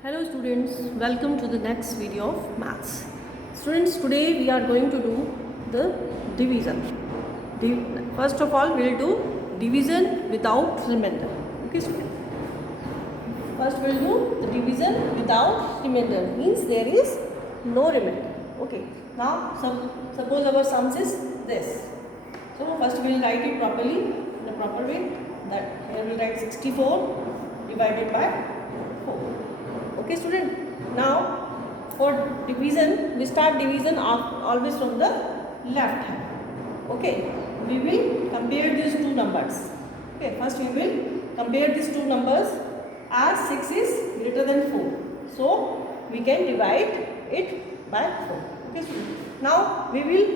Hello students, welcome to the next video of maths. Students, today we are going to do the division. First of all, we will do division without remainder. Okay students? First we will do the division without remainder, means there is no remainder. Okay, now suppose our sums is this. So first we will write it properly in a proper way. That here we will write 64 divided by 4. Okay student, now for division we start division always from the left hand. Okay, we will compare these two numbers. Okay, first we will compare these two numbers as 6 is greater than 4, so we can divide it by 4. Okay student, now we will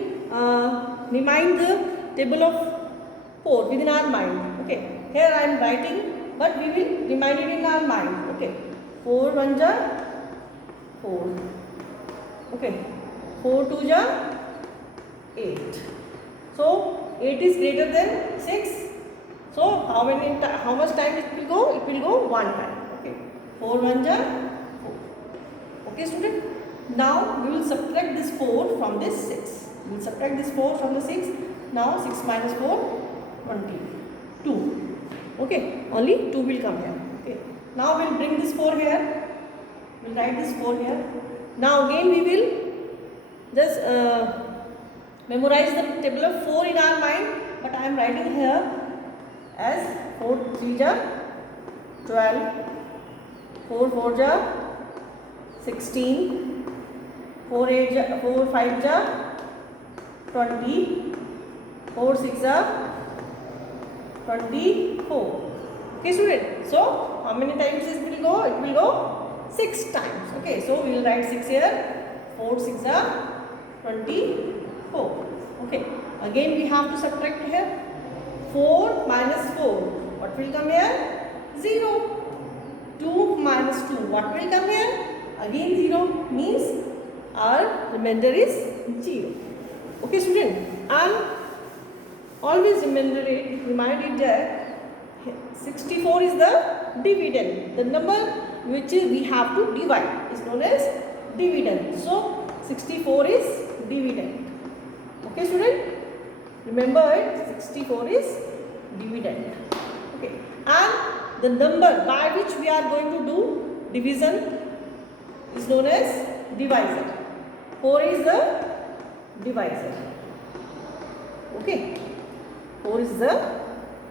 remind the table of 4 within our mind. Okay, here I am writing, but we will remind it in our mind. Okay, 4 1 ja 4. Okay, 4 2 ja 8. So 8 is greater than 6. So how much time it will go? It will go one time. Okay, 4 1 ja 4. Okay student. Now we will subtract this 4 from this 6. We will subtract this 4 from the 6. Now 6 minus 4 22. Okay, only 2 will come here. Okay. Now we will bring this 4 here. We will write this 4 here. Now again we will just memorize the table of 4 in our mind. But I am writing here as 4 3 ja 12, 4 4 ja 16, 4 5 ja 20, 4 6 ja 24. Okay student, so how many times it will go? It will go 6 times. Okay, so we will write 6 here. 4 6 are 24. Okay, again we have to subtract here. 4 minus 4, what will come here? 0. 2 minus 2, what will come here? Again 0, means our remainder is 0. Okay student, and always remind it that 64 is the dividend. The number which we have to divide is known as dividend. So 64 is dividend. Okay student, remember it, 64 is dividend. Okay, and the number by which we are going to do division is known as divisor. 4 is the divisor. Okay, 4 is the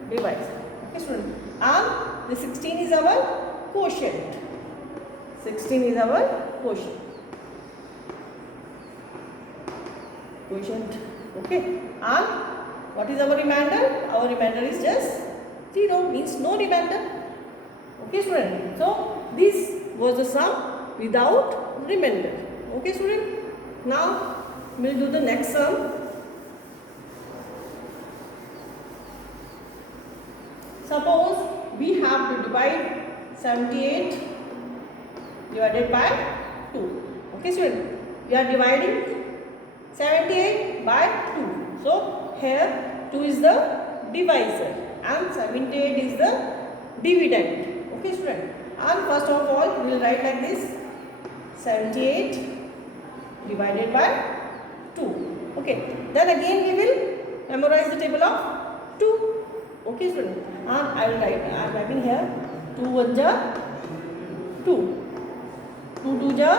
divisor. Okay student, and the 16 is our quotient. 16 is our quotient. Okay, and what is our remainder? Our remainder is just 0, means no remainder. Okay student, so this was the sum without remainder. Okay student, now we will do the next sum. Suppose we have to divide 78 divided by 2. Okay student, we are dividing 78 by 2. So here 2 is the divisor and 78 is the dividend. Okay student, and first of all we will write like this: 78 divided by 2. Okay, then again we will memorize the table of 2. Okay student, and I am writing here 2 1 ja 2, 2 2 ja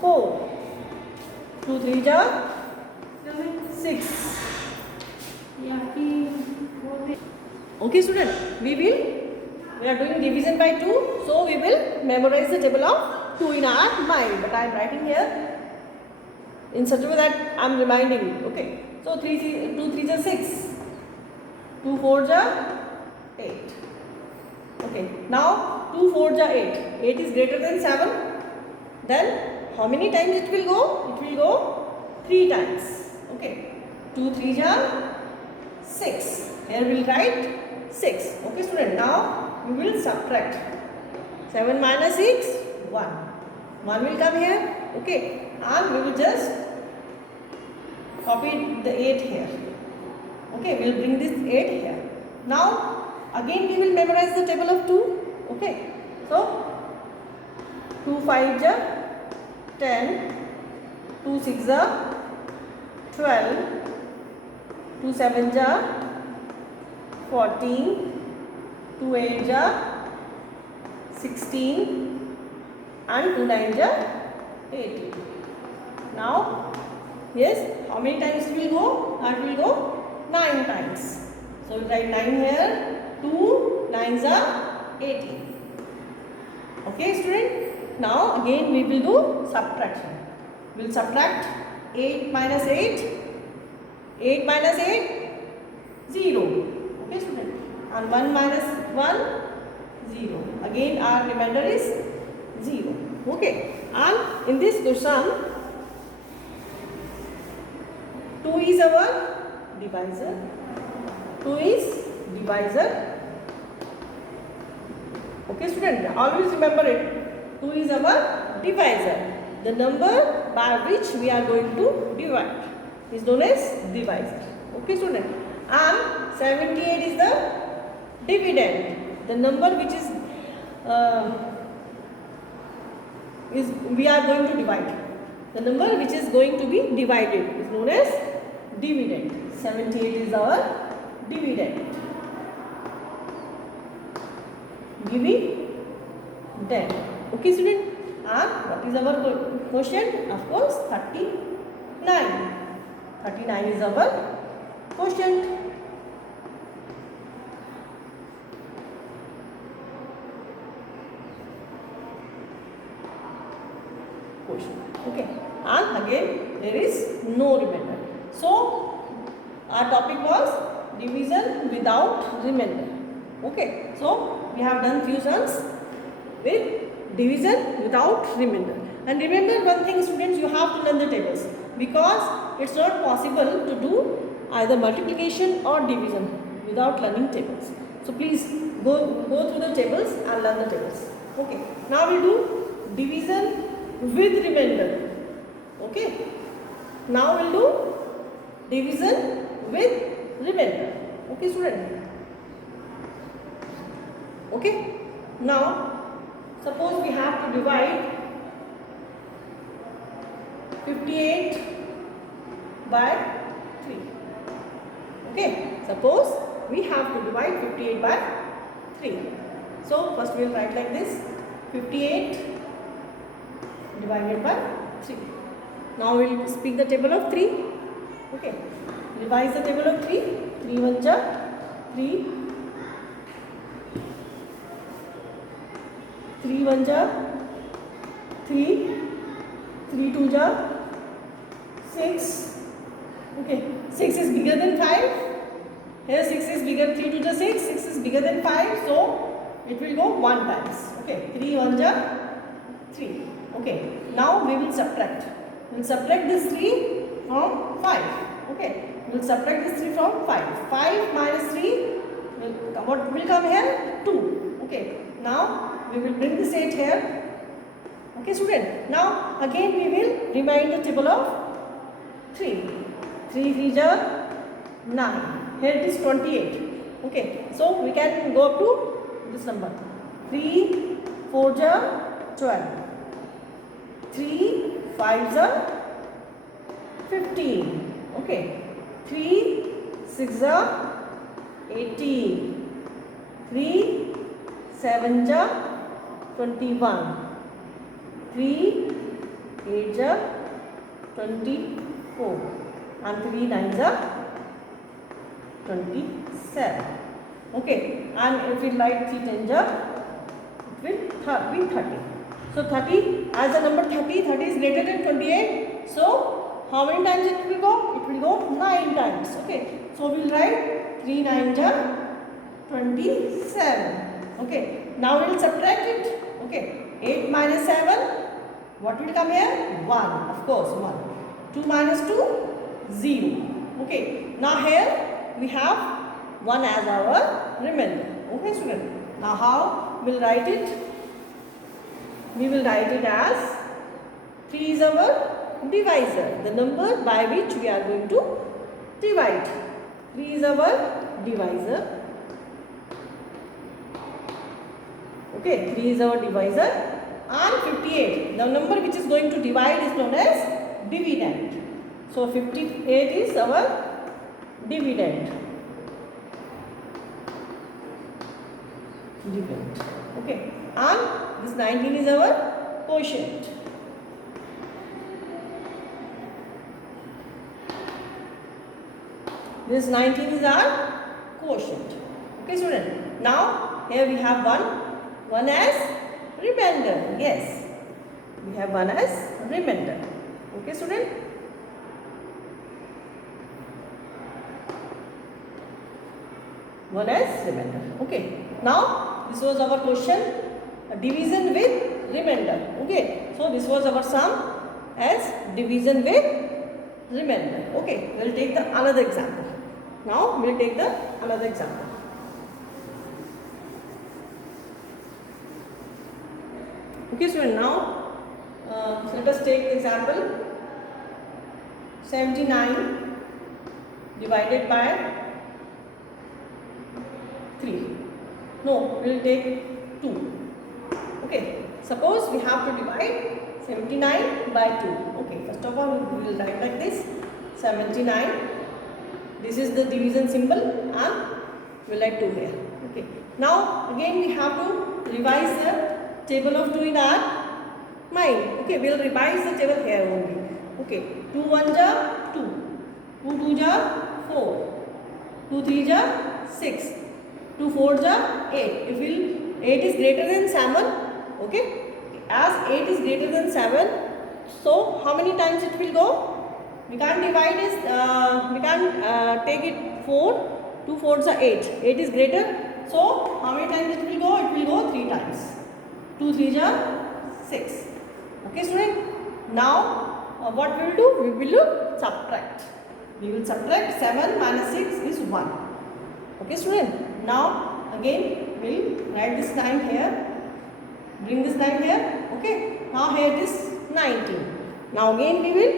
4, 2 3 ja 6. Okay student, we are doing division by 2, so we will memorize the table of 2 in our mind. But I am writing here in such a way that I am reminding you. Okay, so 2 3 ja 6, 2 4 ja 8. Okay, now 2 4 ja 8. 8 is greater than 7. Then how many times it will go? It will go 3 times. Okay, 2 3 ja 6. Here we will write 6. Okay student, now we will subtract. 7 minus 6, 1. 1 will come here. Okay, and we will just copy the 8 here. Okay, we will bring this 8 here. Now again we will memorize the table of 2. Okay, so 2 5 ja 10, 2 6 ja 12, 2 7 ja 14, 2 8 ja 16 and 2 9 ja 18. Now, yes, how many times it will go? That will go 9 times. So, we write 9 here, 2 9s are 18. Okay, student? Now, again we will do subtraction. We will subtract 8 minus 8, 8 minus 8, 0. Okay, student? And 1 minus 1, 0. Again, our remainder is 0. Okay. And in this question, 2 is our divisor. 2 is divisor. Okay, student, always remember it. 2 is our divisor. The number by which we are going to divide is known as divisor. Okay, student. And 78 is the dividend. The number which is we are going to divide. The number which is going to be divided is known as dividend. 78 is our dividend. Dividend. Okay, student. And what is our question? Of course, 39. 39 is our question. Okay, and again there is no remainder. So our topic was division without remainder. Okay, so we have done few sums with division without remainder. And remember one thing, students, you have to learn the tables, because it's not possible to do either multiplication or division without learning tables. So please go through the tables and learn the tables. Okay, now we'll do division with remainder. Okay, now we'll do division with remainder. Okay, student. Okay, now suppose we have to divide 58 by 3. Okay, suppose we have to divide 58 by 3. So first we will write like this: 58 divided by 3. Now we will speak the table of 3. Okay, revise the table of 3. 3 1 ja 3, 3 1 ja 3, 3 2 ja 6. Okay, 6 is bigger than 5. Here 6 is bigger, 3 2 ja 6, 6 is bigger than 5. So it will go 1 times. Okay, 3 1 ja 3. Okay, now we will subtract. We will subtract this 3 from 5. Okay, we will subtract this 3 from 5. 5 minus 3, what will come here? 2. Okay, now we will bring this 8 here. Okay, student. Now again we will remind the table of 3. 3 3 ja 9. Here it is 28. Okay, so we can go up to this number. 3 4 ja 12. 3 5s are 15. Okay. 3 6s are 18. 3 7s are 21. 3 8s are 24. And 3 9s are 27. Okay. And if we write 3 10s are, it will be 30. So 30, as the number 30 is greater than 28. So how many times it will go? It will go 9 times. Okay. So we will write 3 9s are 27. Okay. Now we will subtract it. Okay. 8 minus 7. What will come here? 1. Of course, 1. 2 minus 2, 0. Okay. Now here we have 1 as our remainder. Okay, student. Now how we will write it? We will write it as 3 is our divisor, the number by which we are going to divide. 3 is our divisor. Okay, 3 is our divisor and 58. The number which is going to divide is known as dividend. So 58 is our dividend. Okay, and this 19 is our quotient. This 19 is our quotient. Okay, student. Now here we have one as remainder. Yes, we have one as remainder. Okay, student. One as remainder. Okay. Now this was our question, division with remainder. Okay. So this was our sum as division with remainder. Okay. We will take the another example. Now we will take the another example. Okay, so now let us take the example 79 divided by 3. No, we will take 2. Okay, suppose we have to divide 79 by 2. Okay, first of all we will write like this, 79. This is the division symbol and we will write 2 here. Okay, now again we have to revise the table of 2 in our mind. Okay, we will revise the table here only. Okay, 2 1 ja 2, 2 2 ja 4, 2 3 ja 6, 2 4 ja 8. If 8 is greater than 7, okay, as 8 is greater than 7, so how many times it will go? We can't divide this, we can't take it 4, 2 4s are 8, 8 is greater, so how many times it will go? It will go 3 times, 2 3s are 6. Okay, student. Now what we will do? We will subtract. We will subtract 7 minus 6 is 1. Okay, student. Now again we will write this 9 here. Bring this 9 here. Okay. Now here it is 19. Now again we will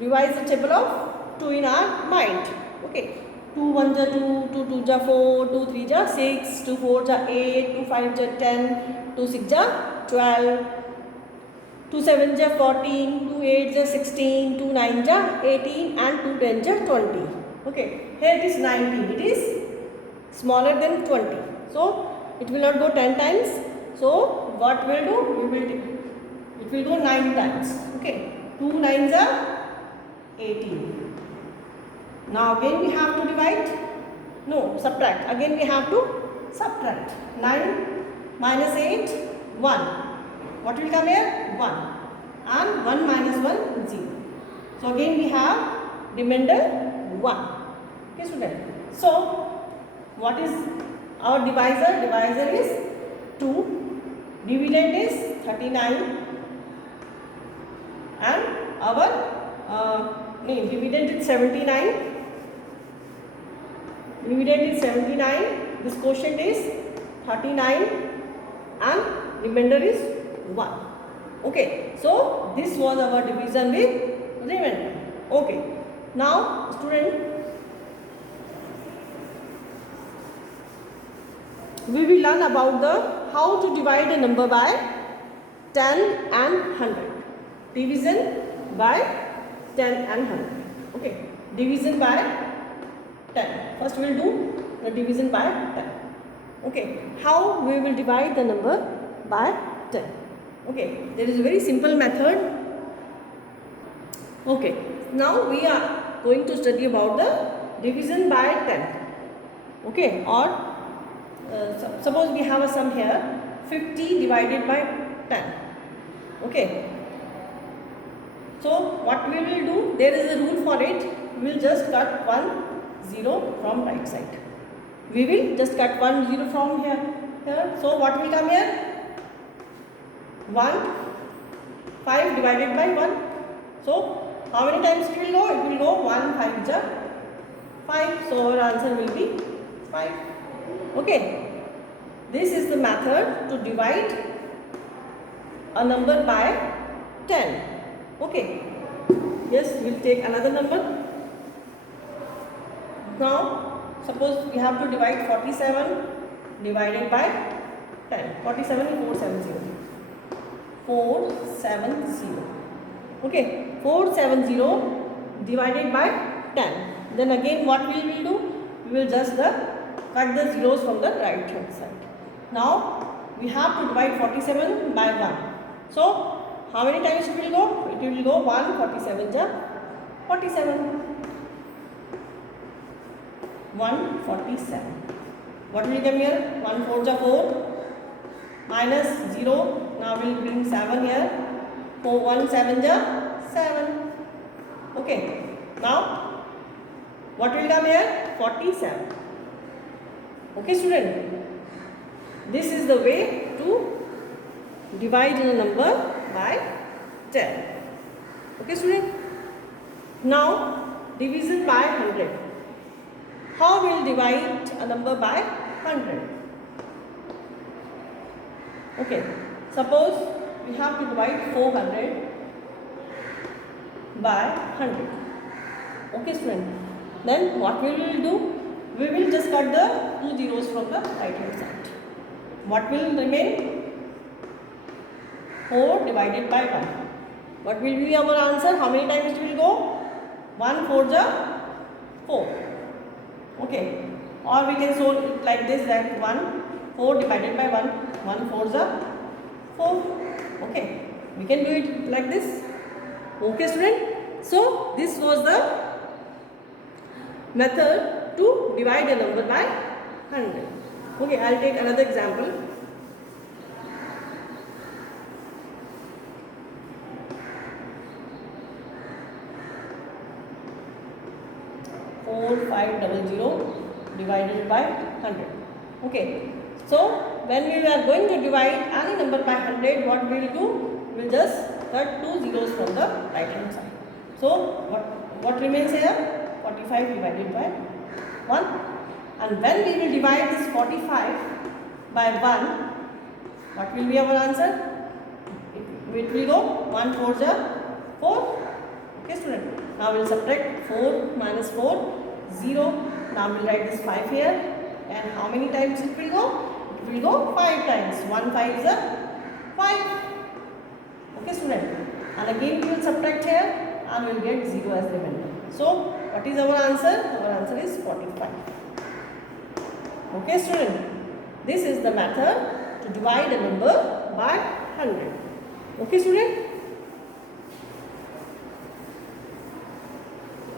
revise the table of 2 in our mind. Okay. 2 1 ja 2, 2 2 ja 4, 2 3 ja 6, 2 4 ja 8, 2 5 ja 10, 2 6 ja 12, 2 7 ja 14, 2 8 ja 16, 2 9 ja 18 and 2 10 ja 20. Okay. Here it is 19. It is smaller than 20. So it will not go 10 times. So what we will do? It will go 9 times. Okay. 2 9s are 18. Now again we have to divide. No, subtract. Again we have to subtract. 9 minus 8, 1. What will come here? 1. And 1 minus 1, 0. So again we have remainder 1. Okay, student. So what is our divisor? Divisor is 2. Dividend is 39. And our dividend is 79. Dividend is 79. This quotient is 39 and remainder is 1. Okay. So this was our division with remainder. Okay. Now student, we will learn about the how to divide a number by 10 and 100. Division by 10 and 100. Okay. Division by 10. First we will do the division by 10. Okay. How we will divide the number by 10? Okay. There is a very simple method. Okay. Now we are going to study about the division by 10. Okay. Or suppose we have a sum here, 50 divided by 10. Okay. So what we will do? There is a rule for it. We will just cut 1 0 from right side. We will just cut 1 0 from here. So what will come here? 1, 5 divided by 1. So how many times it will go? It will go 1 5 ja 5. So our answer will be 5. Okay. This is the method to divide a number by 10. Okay. Yes, we will take another number. Now, suppose we have to divide 47 divided by 10. 47 is 470. 470. Okay, 470 divided by 10. Then again what we will do? We will just cut the zeros from the right hand side. Now we have to divide 47 by 1. So how many times it will go? It will go 1, 47 ja 47. 147. What will come here? 1 4 ja 4 minus 0. Now we will bring 7 here. 4 1 7 ja 7. Okay. Now what will come here? 47. Okay, student. This is the way to divide a number by 10. Okay, student. Now division by 100. How will divide a number by 100? Okay. Suppose we have to divide 400 by 100. Okay, student. Then what we will do? We will just cut the 2 zeros from the right hand side. What will remain? 4 divided by 1. What will be our answer? How many times it will go? 1 4 ja 4. Okay. Or we can solve it like this, that 1 4 divided by 1. 1 4 ja 4. Okay. We can do it like this. Okay, student. So this was the method to divide a number by 100. Okay, I'll take another example. 4500 divided by 100. Okay. So when we are going to divide any number by 100, what we will do? We will just cut 2 zeros from the right hand side. So what remains here? 45 divided by 1. And when we will divide this 45 by 1, what will be our answer? It will go 1 4 ja 4. Okay, student. Now we will subtract 4 minus 4, 0. Now we will write this 5 here. And how many times it will go? It will go 5 times. 1 5 is a 5. Okay, student. And again we will subtract here and we will get 0 as remainder. So what is our answer? Our answer is 45. Okay, student. This is the method to divide a number by 100. Okay, student.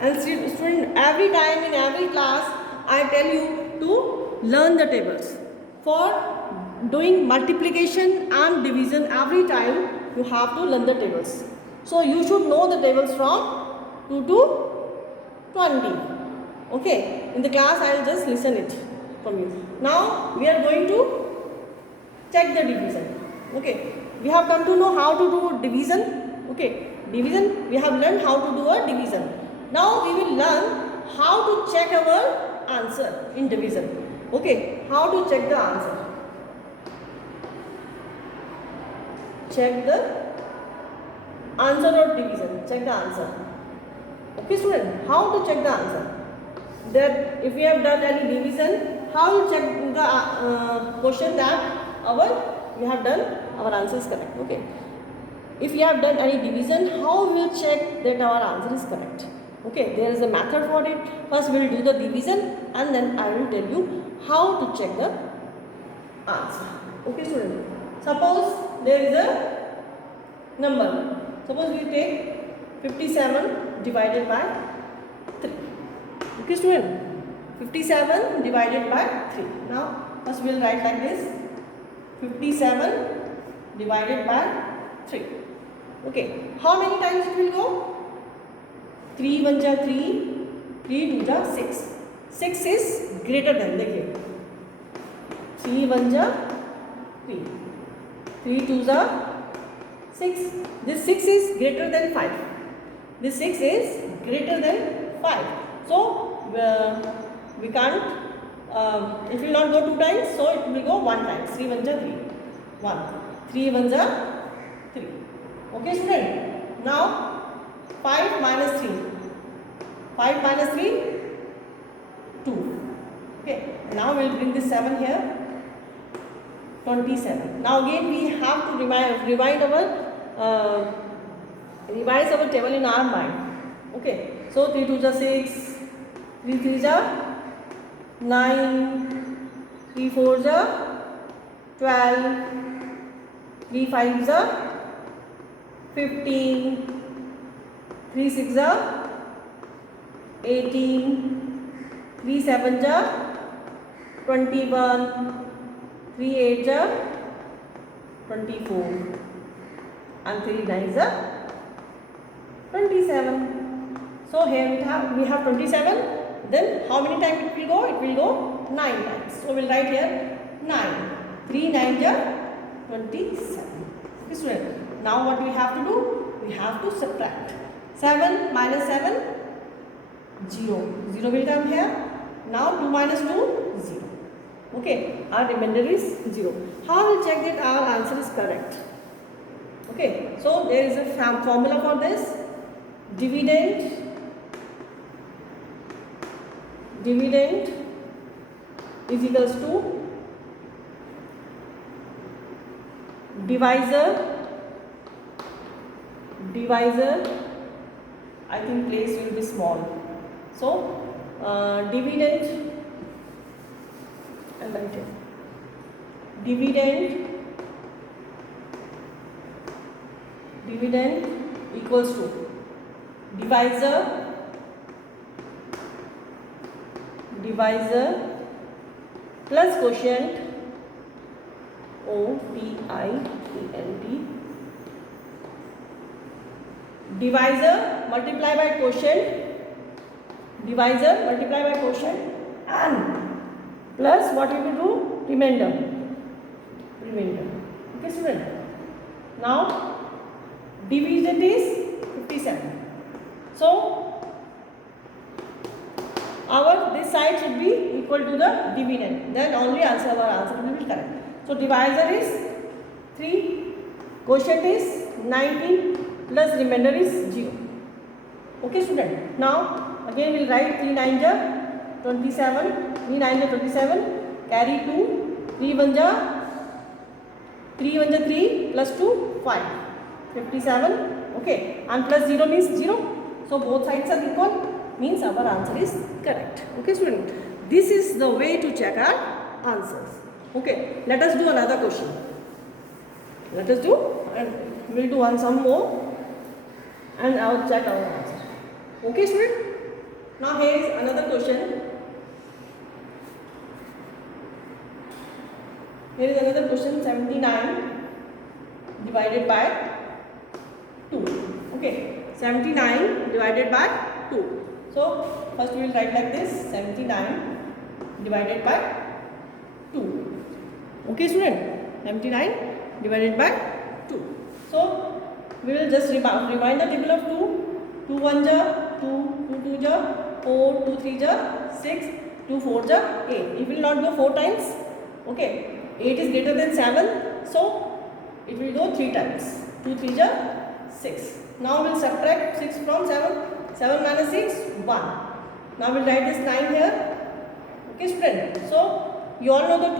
And student, every time in every class I tell you to learn the tables. For doing multiplication and division, every time you have to learn the tables. So you should know the tables from 2 to 20. Okay, in the class I will just listen it from you. Now we are going to check the division. Okay, we have come to know how to do division. Okay, division, we have learned how to do a division. Now we will learn how to check our answer in division. Okay, how to check the answer? Check the answer of division. Check the answer. Okay, student, how to check the answer? That if we have done any division, how to check the question that we have done our answer is correct. Okay, if we have done any division, how we will check that our answer is correct? Okay, there is a method for it. First we will do the division and then I will tell you how to check the answer. Okay, student. Suppose there is a number. Suppose we take 57 divided by 3. Okay, student. 57 divided by 3. Now first we will write like this. 57 divided by 3. Okay. How many times it will go? 3 1 ja 3, 3 2 ja 6. 6 is greater than, देखिए 3 1 ja 3, 3 2 ja 6. This 6 is greater than 5. This 6 is greater than 5. So we can't, it will not go 2 times, so it will go 1 time. 3 1 ja 3, 1. 3 1 ja 3. Okay, student. Now 5 minus 3. 5 minus 3, 2. Okay. Now we will bring this 7 here. 27. Now again we have to revise our table in our mind. Okay, so 3 2 is 6, 3 3 is 9, 3 4 is 12, 3 5 is 15, 3 6 is 18, 3 7 is 21, 3 8 is 24, and 3 9 is 27. So here we have 27. Then how many times it will go? It will go 9 times. So we'll write here 9. 3 9 is 27. Okay, student. Now what we have to do? We have to subtract. 7 minus 7, 0. 0 will come here. Now 2 minus 2, 0. Okay, our remainder is 0. How will check that our answer is correct? Okay, so there is a formula for this. Dividend is equals to divisor. I think place will be small. So dividend, I'll write it. Dividend equals to divisor plus quotient, O-T-I-E-N-T. Divisor multiply by quotient, and plus what we will do? Remainder. Okay, student. Now division is 57. So this side should be equal to the dividend. Then only our answer will be correct. So divisor is 3, quotient is 19, plus remainder is 0. Okay, student. Now again we'll write 3 9 is 27, 3 9 is 27, carry 2, 3 1 is 3 plus 2 5, 57. Okay, and plus 0 means 0. So both sides are equal, means our answer is correct. Okay, student. This is the way to check our answers. Okay, let us do another question. And we'll do some more, and I'll check our answer. Okay, student. Now here is another question. Here is another question. 79 divided by 2. Okay, 79 divided by 2. So first we will write like this: 79 divided by 2. Okay, student. 79 divided by 2. So we will just remind the table of 2. 2 1 is 2, 2 2 is 4, 2 3 is 6, 2 4 is 8. It will not go 4 times. Okay, 8 is greater than 7, so it will go 3 times. 2 3 is 6. Now we will subtract 6 from 7. 7 minus 6, 1. Now we will write this 9 here. Okay, student. So you all know the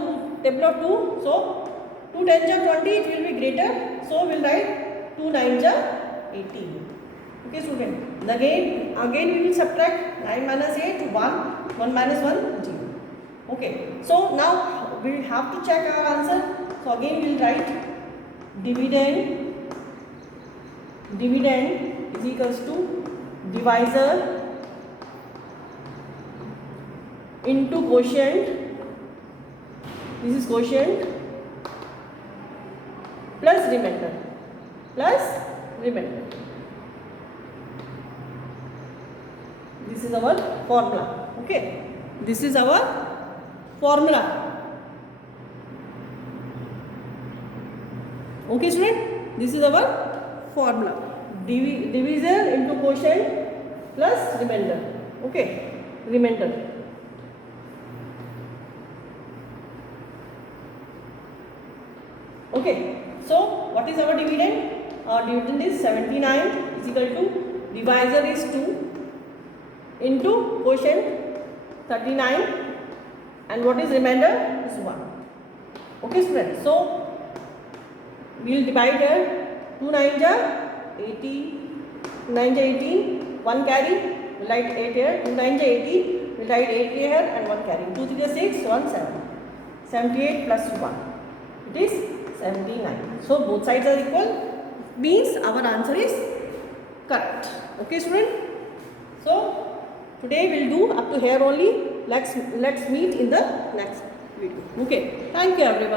table of 2. So 2 10s are 20, it will be greater. So we will write 2 9s are 18. Okay, student. Again we will subtract 9 minus 8, 1. 1 minus 1, 0. Okay. So now we have to check our answer. So again we will write dividend is equals to divisor into quotient. This is quotient plus remainder. This is our formula. Okay, this is our formula. Okay, student, this is our formula. Divisor into quotient plus remainder. Okay, remainder. Okay, so what is our dividend? Our dividend is 79 is equal to divisor is 2 into quotient 39, and what is remainder is 1. Okay students, so we will divide here. 2 9 ja 80, 2 9 ja 18, 1 carry, we will write 8 here. 2 9 ja 18, we will write 8 here and 1 carry. 2 3 ja 6, 1 7. 78 plus 1, it is 79. So both sides are equal, means our answer is correct. Okay student, so today we'll do up to here only. Let's meet in the next video. Okay, thank you everyone.